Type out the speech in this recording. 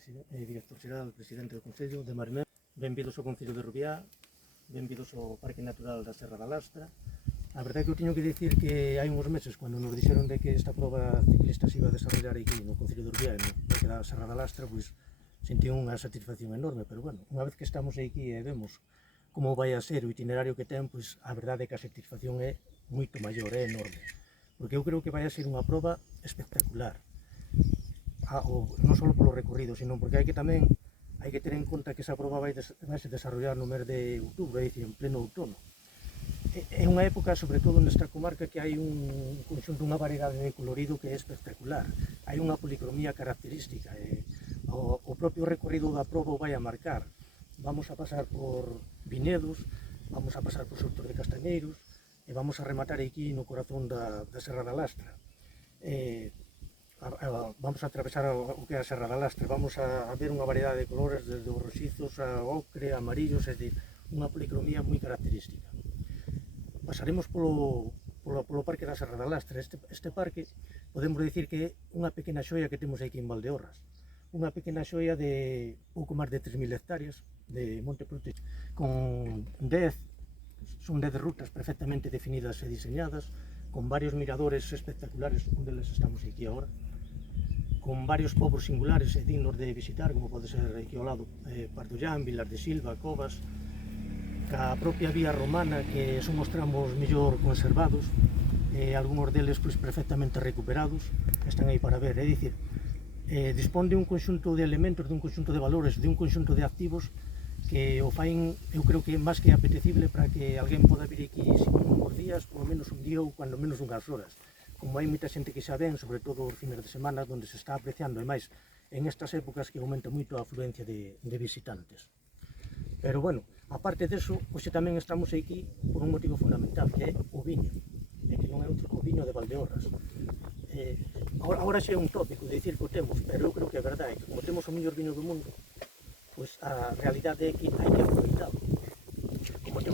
director xeral, presidente do Concello de Marmén. Benvidos ao Concello de Rubiá, benvidos ao Parque Natural da Serra da Lastra. A verdade é que eu teño que dicir que hai uns meses, cando nos dixeron de que esta prova ciclista se iba a desarrollar aquí no Concello de Rubiá e no Parque da Serra da Lastra, pois sentí unha satisfacción enorme, pero bueno, unha vez que estamos aquí e vemos como vai a ser o itinerario que ten, pois a verdade é que a satisfacción é moito maior, é enorme, porque eu creo que vai a ser unha prova espectacular, non só polo recorrido, sino porque hai que ter en conta que esa prova vai se desarrollar no mes de outubro, é dicir, en pleno outono. É unha época, sobre todo nesta comarca, que hai un conxunto, unha variedade de colorido que é espectacular. Hai unha policromía característica. O propio recorrido da prova o vai a marcar. Vamos a pasar por viñedos, vamos a pasar por Soutos de Castañeiros e vamos a rematar aquí no corazón da Serra da Lastra. Vamos a atravesar o que é a Serra da Lastra, vamos a ver unha variedade de colores, desde os roxizos a ocre, amarillos, é dicir, unha policromía moi característica. Pasaremos polo Parque da Serra da Lastra. Este parque podemos dicir que é unha pequena xoia que temos aquí en Valdeorras, unha pequena xoia de pouco máis de 3.000 hectáreas de monte protegido, con 10 rutas perfectamente definidas e diseñadas, con varios miradores espectaculares, un deles estamos aquí agora, con varios povos singulares e dignos de visitar, como pode ser aquí ao lado Pardollán, Vilar de Silva, Covas, ca propia vía romana, que son os tramos mellor conservados, e algúns deles perfectamente recuperados, están aí para ver, é dicir, dispón de un conxunto de elementos, de un conxunto de valores, de un conxunto de activos que o fain, eu creo que máis que apetecible para que alguén poda vir aquí, se non uns días, polo menos un día ou cando menos unhas horas. Como hai moita xente que xa ven, sobre todo os fines de semana, onde se está apreciando, e máis en estas épocas que aumenta moito a afluencia de visitantes. Pero bueno, aparte deso, hoxe tamén estamos aquí por un motivo fundamental, que é o viño, e que non é outro que o viño de Valdeorras. Agora xa é un tópico de dicir que o temos, pero eu creo que é verdade, que como temos o mellor viño do mundo, pois a realidade é que hai que aproveitarlo.